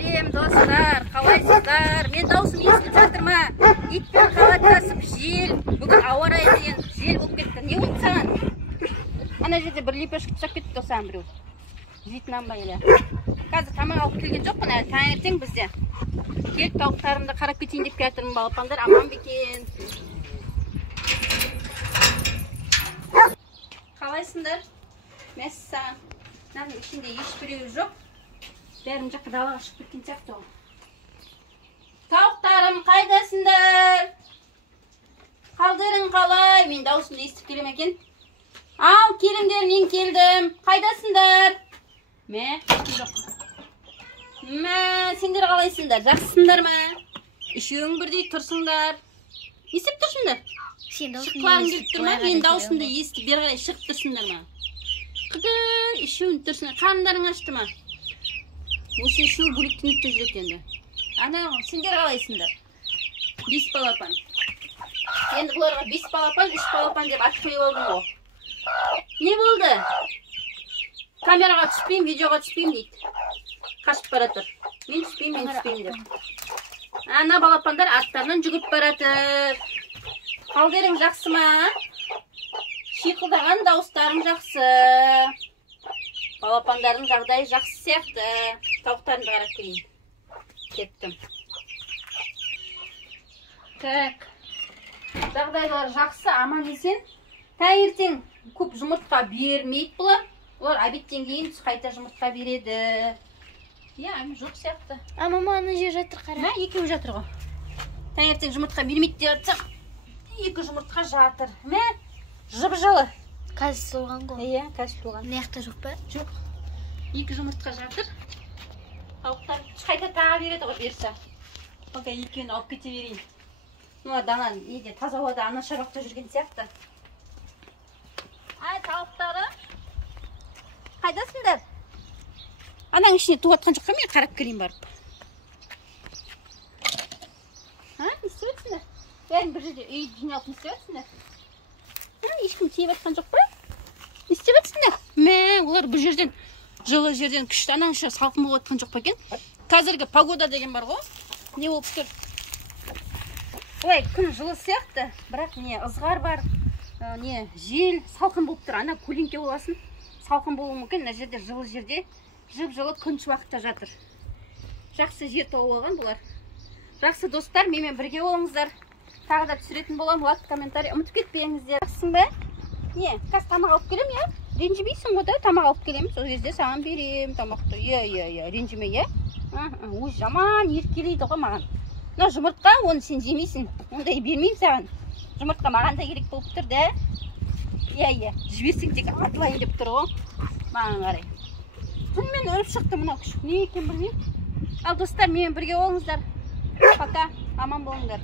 сәлем достар, қалайсыздар? Мен даусым естіліп жатыр ма? Итпен қалаттасып жел. Бүгін ауа райы деген жел болып кетті. Не болды саған? Ана жерде бір лепешка тұсап кетті саған біреу. Жейтін ба еле. Қазір тамақ алып келген жоқпын, әлі таңертең бізде. Келіп тауықтарымды қарап кетейін деп келатырмын, балапандар аман бекен. Қалайсыңдар? Мәссаған. Мынаның ішінде ешбіреуі жоқ. Бәрім жаққа далаға шығып кеткен сияқты ғой. Тауықтарым, қайдасыңдар? Қалдырың қалай? Мен даусымды естіп келем екен. Ал, келіңдер, мен келдім. Қайдасыңдар? Жоқ. Сендер қалайсыңдар? Жақсысыңдар ма? Үшеуің бірдей тұрсыңдар. Не істеп тұрсыңдар? Шыққыларың келіп тұр ма? Мен даусымды естіп бері қарай шығып тұрсыңдар ма? Қыдыр, үшеуің тұрсыңдар. Қарындарың ашты ма? Осы үшеуі бөлектеніп жүреді енді. Ана, сендер қалайсыңдар? 5 балапан. Енді бұларға 5 балапан, 3 балапан деп ат қойып алдым ғой. Не болды? Камераға түспеймін, видеоға түспеймін дейді. Қашып баратыр. Мен түспеймін деп. Ана балапандар аттарынан жүгіріп баратыр. Қалдерің жақсы ма? Шиқылдаған дауыстарың жақсы. Балапандардың жағдайы жақсы сияқты. Тауықтарымды қарап келейін. Кеттім. Так. Жағдайлар жақсы, аман есен. Таңертең көп жұмыртқа бермейді бұлар. Олар обедтен кейін қайта жұмыртқа береді. Жоқ сияқты. Мама, ана жер жатыр қара. Екеуі жатыр ғой. Таңертең жұмыртқа бермейді деп жатсақ, 2 жұмыртқа жатыр. Жып-жылы. Қазір туылған ғой. Иә, қазір туылған. Маяқта жоқ па? Жоқ. 2 жұмыртқа жатыр. Тауықтар қайта таға береді ғой берсе. Пока екеуін алып кете берейін. Дана таза ауада ана шабақта жүрген сияқты. Ай, тауықтары. Қайдасыңдар? Анаң ішіне туатқан жоққа мен қарап келейін барып. Не істеп өтсіңдер? Бәрін бір жерде үй жиналып не істеп өтсіңдер? Ешкім тиіп атқан жоқ па? Не істеп өтсіңдер? Олар бұл жерден, жылы жерден күшті анаң іші салқын болып атқан жоқ па екен? Қазіргі погода деген бар ғой. Не болып тұр? Ой, күн жылы сияқты, бірақ ызғар бар, жел, салқын болып тұр. Ана көлеңке боласын, салқын болуы мүмкін. Мына жерде жылы жерде жып-жылы күн шуақта жатыр. Жақсы жер тауып алған бұлар. Жақсы достар, менімен бірге болыңыздар. Тағы да түсіретін болам, лайк, комментарий ұмытып кетпеңіздер. Жақсың ба? Қазір тамақ алып келем, ренжімейсің ғой да, тамақ алып келем. Сол кезде саған берем тамақты. Ренжіме, Өз жаман еркелейді ғой маған. Мына жұмыртқа, оны сен жемейсің. Ондай бермеймін саған. Жұмыртқа маған да керек болып тұр да. Жіберсең тек атылайын деп тұр ғой. Маған қарай. Түнмен өліп шықты мынау күшік. Не екен білмеймін. Ал достар, менімен бірге болыңыздар. Пока, аман болыңдар.